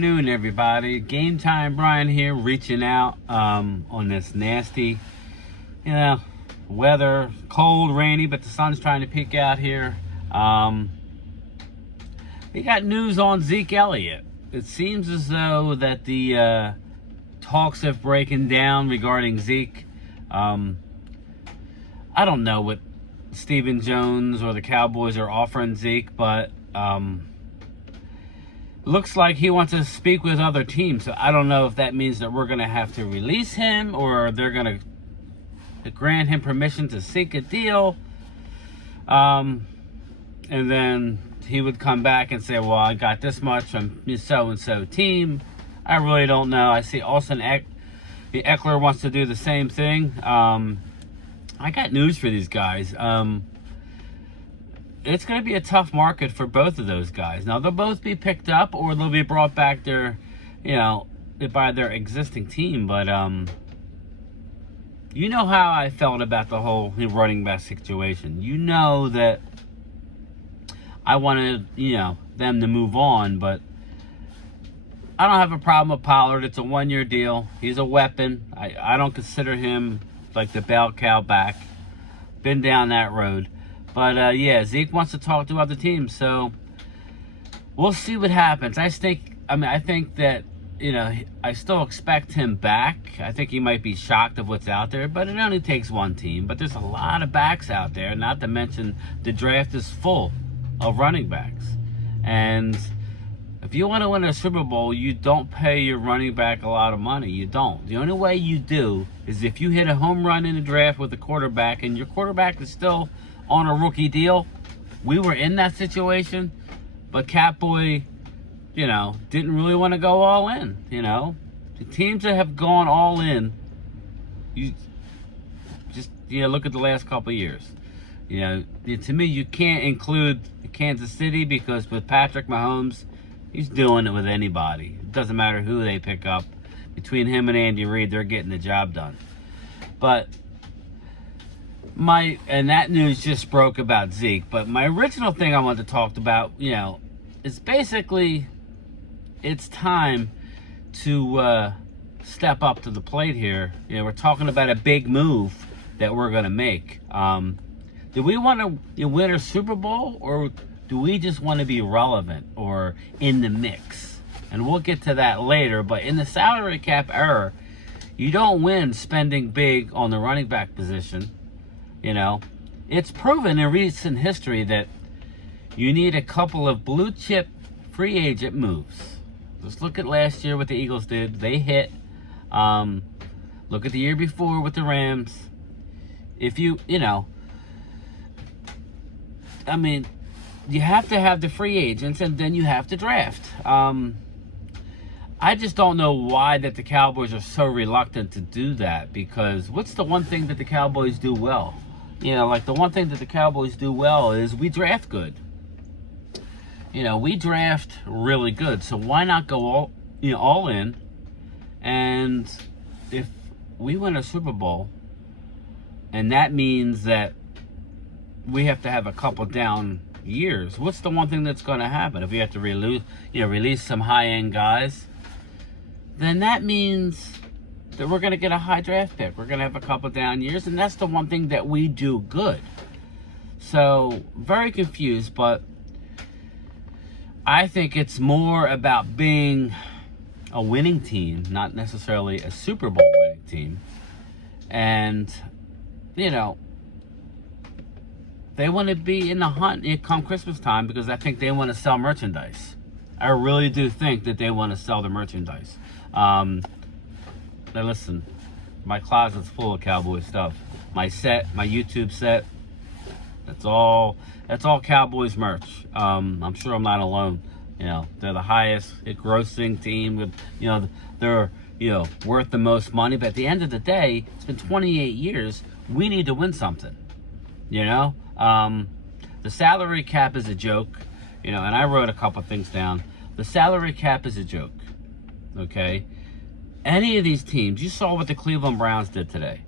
afternoon, everybody. Game Time Brian here, reaching out on this nasty, weather, cold, rainy, but the sun's trying to peek out here. We got news on Zeke Elliott. It seems as though that the talks have broken down regarding Zeke. I don't know what Stephen Jones or the Cowboys are offering Zeke, but looks like he wants to speak with other teams. So I don't know if that means that we're going to have to release him or they're going to grant him permission to seek a deal. And then he would come back and say, well, I got this much from so-and-so team. I really don't know. I see Austin Eckler wants to do the same thing. I got news for these guys. It's going to be a tough market for both of those guys. Now, they'll both be picked up or they'll be brought back by their existing team. But, you know how I felt about the whole running back situation. You know that I wanted, them to move on. But I don't have a problem with Pollard. It's a one-year deal. He's a weapon. I don't consider him like the bell cow back. Been down that road. But, Zeke wants to talk to other teams, so we'll see what happens. I think that, I still expect him back. I think he might be shocked of what's out there, but it only takes one team. But there's a lot of backs out there, not to mention the draft is full of running backs. And if you want to win a Super Bowl, you don't pay your running back a lot of money. You don't. The only way you do is if you hit a home run in the draft with a quarterback and your quarterback is still on a rookie deal. We were in that situation, but Catboy, didn't really want to go all in, The teams that have gone all in, you just, look at the last couple of years. To me, you can't include Kansas City because with Patrick Mahomes, he's doing it with anybody. It doesn't matter who they pick up. Between him and Andy Reid, they're getting the job done. But and that news just broke about Zeke, but my original thing I wanted to talk about, is basically it's time to step up to the plate here. We're talking about a big move that we're going to make. Do we want to win a Super Bowl, or do we just want to be relevant or in the mix? And we'll get to that later, but in the salary cap era, you don't win spending big on the running back position. It's proven in recent history that you need a couple of blue chip free agent moves. Just look at last year what the Eagles did. They hit. Look at the year before with the Rams. If you have to have the free agents and then you have to draft. I just don't know why that the Cowboys are so reluctant to do that, because what's the one thing that the Cowboys do well? The one thing that the Cowboys do well is we draft good. We draft really good. So why not go all in? And if we win a Super Bowl, and that means that we have to have a couple down years, what's the one thing that's going to happen? If we have to release some high-end guys, then that means that we're going to get a high draft pick. We're going to have a couple down years, and that's the one thing that we do good. So, very confused, but I think it's more about being a winning team, not necessarily a Super Bowl winning team. And, they want to be in the hunt come Christmas time because I think they want to sell merchandise. I really do think that they want to sell the merchandise. Now listen, my closet's full of Cowboy stuff. My YouTube set, that's all Cowboys merch. I'm sure I'm not alone. They're the highest grossing team with, they're, worth the most money. But at the end of the day, it's been 28 years. We need to win something, The salary cap is a joke, and I wrote a couple things down. The salary cap is a joke, okay? Any of these teams, you saw what the Cleveland Browns did today.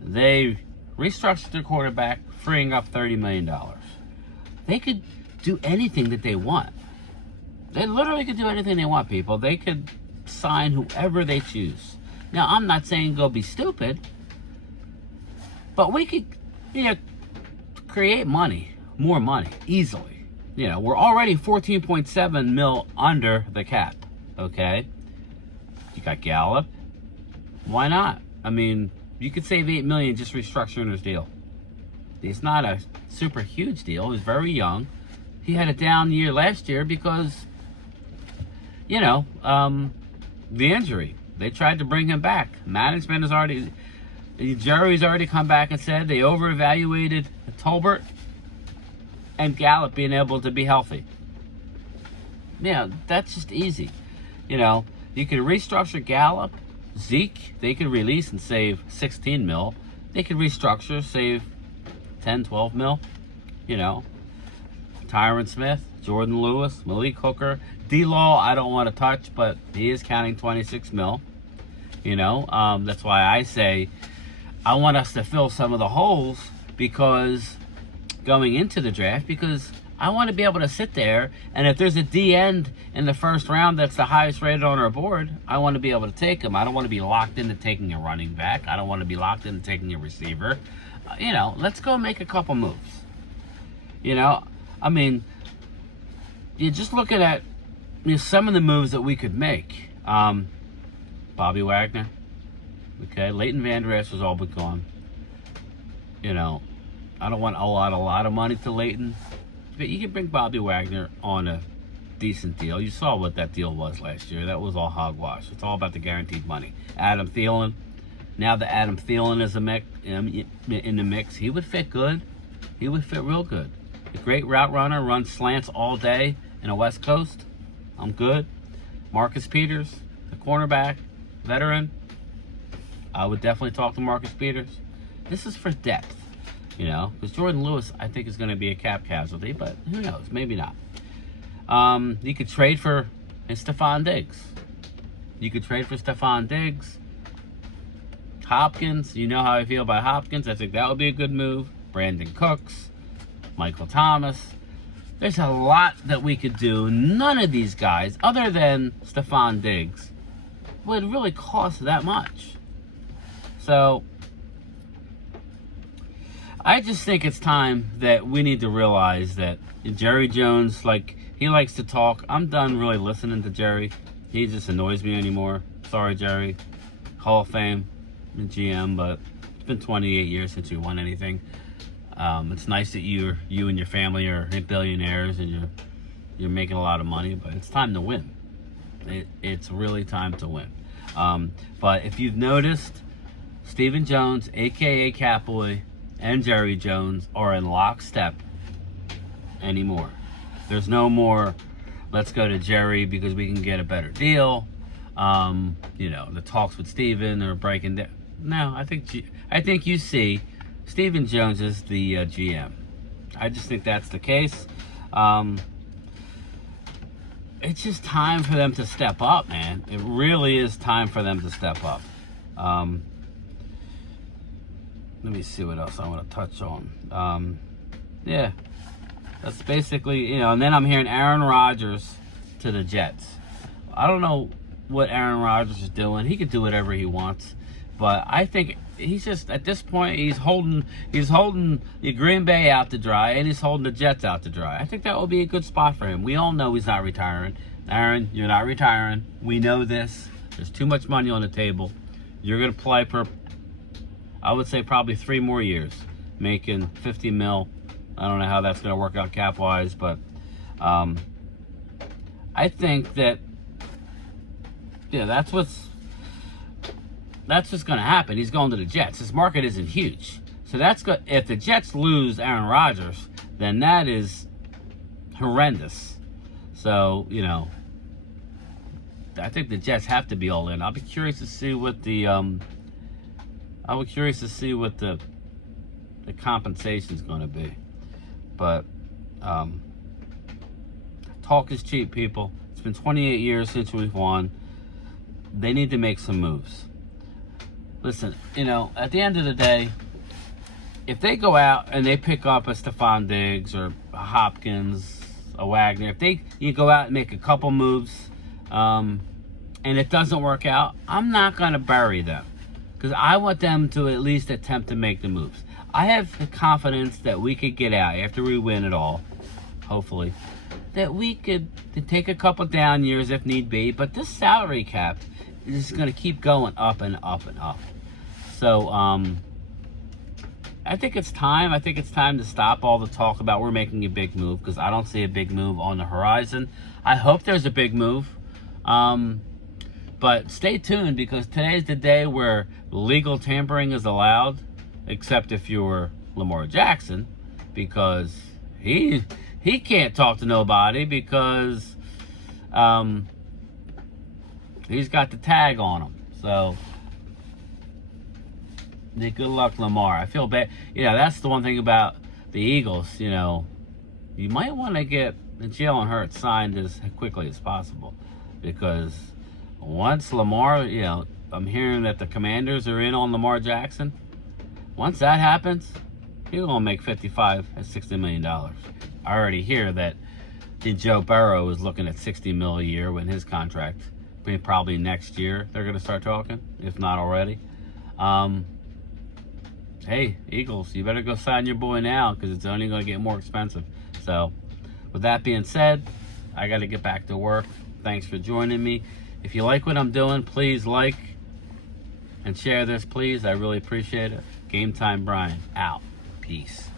They restructured their quarterback, freeing up $30 million. They could do anything that they want. They literally could do anything they want, people. They could sign whoever they choose. Now, I'm not saying go be stupid, but we could, create money, more money, easily. We're already 14.7 mil under the cap, okay? You got Gallup. Why not? I mean, you could save $8 million just restructuring his deal. It's not a super huge deal. He's very young. He had a down year last year because, the injury. They tried to bring him back. Management has already, Jerry's already come back and said they overevaluated Tolbert and Gallup being able to be healthy. That's just easy. You could restructure Gallup. ZEKE, they could release and save 16 mil. They could restructure, save 10, 12 mil. Tyron Smith, Jordan Lewis, Malik Hooker. D-Law, I don't want to touch, but he is counting 26 mil. That's why I say I want us to fill some of the holes because going into the draft, because I want to be able to sit there, and if there's a D end in the first round that's the highest rated on our board, I want to be able to take him. I don't want to be locked into taking a running back. I don't want to be locked into taking a receiver. Let's go make a couple moves. I mean, you're just looking at some of the moves that we could make. Bobby Wagner. Okay, Leighton Vander Esch was all but gone. I don't want a lot of money to Leighton. But you can bring Bobby Wagner on a decent deal. You saw what that deal was last year. That was all hogwash. It's all about the guaranteed money. Adam Thielen. Now that Adam Thielen is in the mix, he would fit good. He would fit real good. A great route runner, runs slants all day in the West Coast. I'm good. Marcus Peters, the cornerback, veteran. I would definitely talk to Marcus Peters. This is for depth. Because Jordan Lewis, I think, is going to be a cap casualty, but who knows? Maybe not. You could trade for Stephon Diggs. Hopkins, you know how I feel about Hopkins. I think that would be a good move. Brandon Cooks, Michael Thomas. There's a lot that we could do. None of these guys, other than Stephon Diggs, would really cost that much. So I just think it's time that we need to realize that Jerry Jones, he likes to talk. I'm done really listening to Jerry. He just annoys me anymore. Sorry, Jerry. Hall of Fame GM, but it's been 28 years since you won anything. It's nice that you and your family are billionaires and you're making a lot of money, but it's time to win. It's really time to win. But if you've noticed, Stephen Jones, a.k.a. Catboy, and Jerry Jones are in lockstep anymore. There's no more, let's go to Jerry because we can get a better deal. The talks with Stephen are breaking down. No, I think you see Stephen Jones is the GM. I just think that's the case. It's just time for them to step up, man. It really is time for them to step up. Let me see what else I want to touch on. Yeah, that's basically, and then I'm hearing Aaron Rodgers to the Jets. I don't know what Aaron Rodgers is doing. He could do whatever he wants, but I think he's just, at this point, he's holding the Green Bay out to dry, and he's holding the Jets out to dry. I think that would be a good spot for him. We all know he's not retiring. Aaron, you're not retiring. We know this. There's too much money on the table. You're going to play for, I would say, probably 3 more years, making 50 mil. I don't know how that's going to work out cap-wise, but I think that, that's what's going to happen. He's going to the Jets. His market isn't huge. So that's good. If the Jets lose Aaron Rodgers, then that is horrendous. So, I think the Jets have to be all in. I'll be curious to see what the compensation is going to be. But talk is cheap, people. It's been 28 years since we've won. They need to make some moves. Listen, at the end of the day, if they go out and they pick up a Stephon Diggs or a Hopkins, a Wagner. If you go out and make a couple moves, and it doesn't work out, I'm not going to bury them, because I want them to at least attempt to make the moves. I have the confidence that we could get out after we win it all, hopefully, that we could take a couple down years if need be, but this salary cap is going to keep going up and up and up. So I think it's time. I think it's time to stop all the talk about we're making a big move, because I don't see a big move on the horizon. I hope there's a big move. But stay tuned, because today's the day where legal tampering is allowed, except if you're Lamar Jackson, because he can't talk to nobody, because he's got the tag on him. So good luck, Lamar. I feel bad. That's the one thing about the Eagles. You might want to get the Jalen Hurts signed as quickly as possible, because once Lamar, I'm hearing that the Commanders are in on Lamar Jackson. Once that happens, he's going to make $55 and $60 million. I already hear that Joe Burrow is looking at $60 million a year when his contract, probably next year, they're going to start talking, if not already. Hey, Eagles, you better go sign your boy now, because it's only going to get more expensive. So, with that being said, I got to get back to work. Thanks for joining me. If you like what I'm doing, please like and share this, please. I really appreciate it. Game Time Brian, out. Peace.